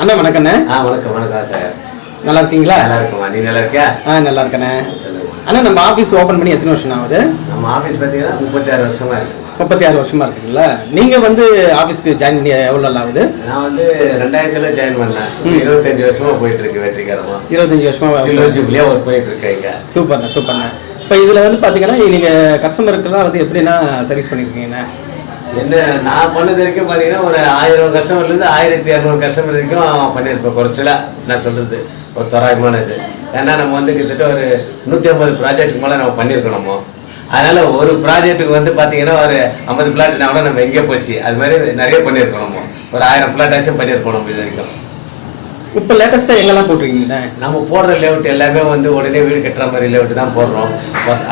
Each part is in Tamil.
அண்ணா வணக்கண்ணே. வணக்கம் வணக்கம் சார். நல்லா இருக்கீங்களா? நல்லா இருக்குமா, நீ நல்லா இருக்கியா? நல்லா இருக்கண்ணே. சொல்லுங்க அண்ணா, நம்ம ஆஃபீஸ் ஓப்பன் பண்ணி எத்தனை வருஷம் ஆகுது? நம்ம ஆஃபீஸ் பார்த்தீங்கன்னா 36 வருஷமா இருக்கு. 36 வருஷமா இருக்குங்களா? நீங்கள் ஆஃபீஸ்க்கு ஜாயின் பண்ணி எவ்வளோ நாள் ஆகுது? நான் 2000 ஜாயின் பண்ணேன். 25 வருஷமா போயிட்டு இருக்கு வெற்றிகரமா. 25 வருஷமா சில்வர் ஜூப்ளியா ஒர்க் பண்ணிட்டு இருக்கேங்க. சூப்பர்ண்ணா சூப்பர்ண்ணா. இப்போ இதில் பார்த்தீங்கன்னா நீங்கள் கஸ்டமருக்கெல்லாம் எப்படின்னா சர்வீஸ் பண்ணியிருக்கீங்கண்ணா? என்ன நான் பண்ணது வரைக்கும் பார்த்தீங்கன்னா ஒரு 1000 கஸ்டமர்லேருந்து 1200 கஸ்டமர் வரைக்கும் பண்ணியிருப்பேன். குறைச்சல நான் சொல்கிறது ஒரு தோராயமான இது. ஏன்னா நம்ம கிட்டத்தட்ட ஒரு 150 ப்ராஜெக்ட்டுக்கு மேலே நம்ம பண்ணியிருக்கணுமோ. அதனால் ஒரு ப்ராஜெக்ட்டுக்கு பார்த்தீங்கன்னா ஒரு 50 ஃப்ளாட்னா கூட நம்ம எங்கேயோ போச்சு. அது மாதிரி நிறைய பண்ணியிருக்கணுமோ. ஒரு 1000 ஃப்ளாட்டாச்சும் பண்ணியிருக்கணும் இது வரைக்கும். இப்போ லேட்டஸ்ட்டாக எங்கெல்லாம் போட்டிருக்கீங்கண்ணா? நம்ம போடுற லேஅவுட் எல்லாமே உடனே வீடு கட்டுற மாதிரி லேஅவுட் தான் போடுறோம்.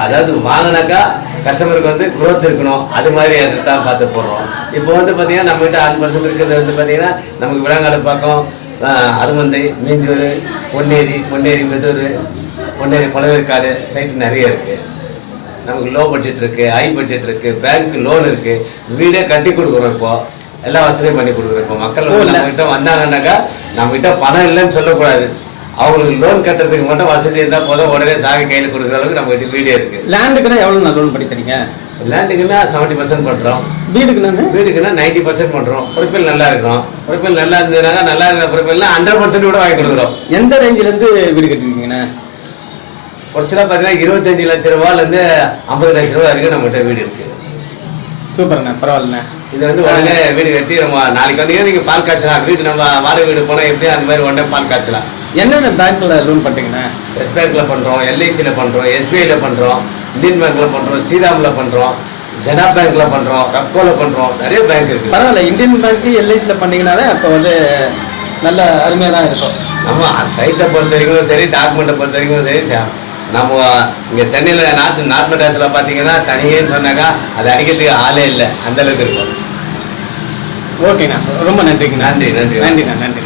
அதாவது வாங்கினாக்கா கஸ்டமருக்கு க்ரோத் இருக்கணும், அது மாதிரி தான் பார்த்து போடுறோம். இப்போ பார்த்தீங்கன்னா நம்மகிட்ட 100% இருக்கிறது பார்த்தீங்கன்னா நமக்கு விளாங்காடு பக்கம், அருமந்தை, மீஞ்சூர், பொன்னேரி மெதூர், பொன்னேரி பழவேற்காடு சைட்டு நிறைய இருக்குது. நமக்கு லோ பட்ஜெட் இருக்குது, ஹை பட்ஜெட் இருக்குது, பேங்க் லோன் இருக்குது, வீடே கட்டி கொடுக்குறோம். இப்போது எல்லா வசதியும் பண்ணி கொடுக்குறோம். இப்போ மக்கள் நம்மகிட்ட வந்தாங்கன்னாக்கா நம்மகிட்ட பணம் இல்லைன்னு சொல்லக்கூடாது. அவங்களுக்கு லோன் கட்டுறதுக்கு மட்டும் வசதி இருந்தால் போதும், உடனே சாவி கையில் கொடுக்குற அளவுக்கு நம்மகிட்ட வீடே இருக்குது. லேண்டுக்குன்னா எவ்வளோ நான் லோன் பண்ணி தரீங்க? லேண்டுக்குன்னா 70% பண்ணுறோம். வீடுக்குன்னா 90% பண்ணுறோம். ப்ரொஃபைல் நல்லா இருக்கும். ப்ரொஃபைல் நல்லா இருந்ததுனால நல்லா இருக்கிற ப்ரொஃபைல்னா 100% கூட வாங்கி கொடுக்குறோம். எந்த ரேஞ்சிலேருந்து வீடு கட்டிருக்கீங்கண்ணா? குறைச்சலாம் பார்த்தீங்கன்னா 25 லட்ச ரூபாயிலேருந்து 50 லட்ச ரூபா வரைக்கும் நம்மகிட்ட வீடு இருக்குது. சூப்பர்ண்ணா, பரவாயில்லண்ணா. இது உடனே வீடு கட்டி நம்ம நாளைக்கு வந்தீங்கன்னா நீங்கள் பால் காய்ச்சலாம். வீடு நம்ம வாடகை வீடு போனால் எப்படியும் அந்த மாதிரி உடனே பால் காய்ச்சலாம். என்னென்ன பேங்க்கில் லோன் பண்ணுறீங்கண்ணா? எஸ் பேங்க்கில் பண்ணுறோம், எல்ஐசியில் பண்ணுறோம், எஸ்பிஐயில் பண்ணுறோம், இந்தியன் பேங்க்கில் பண்ணுறோம், ஸ்ரீராமில் பண்ணுறோம், ஜனா பேங்க்கில் பண்ணுறோம், ரப்கோவில் பண்ணுறோம். நிறைய பேங்க் இருக்குது. பரவாயில்ல, இந்தியன் பேங்க்கு எல்ஐசியில் பண்ணிங்கனாலே அப்போ நல்ல அருமையாக தான் இருக்கும். நம்ம சைட்டை பொறுத்த வரைக்கும் சரி, டாக்குமெண்ட்டை பொறுத்த வரைக்கும் சரி. நம்ம இங்கே சென்னையில் நார்த் மெட்ராஸில் பார்த்தீங்கன்னா தனியேன்னு சொன்னாக்கா அது அடிக்கிறதுக்கு ஆளே இல்லை, அந்தளவுக்கு இருக்கும். ஓகேண்ணா, ரொம்ப நன்றிங்கண்ணா. நன்றி. நன்றிண்ணா.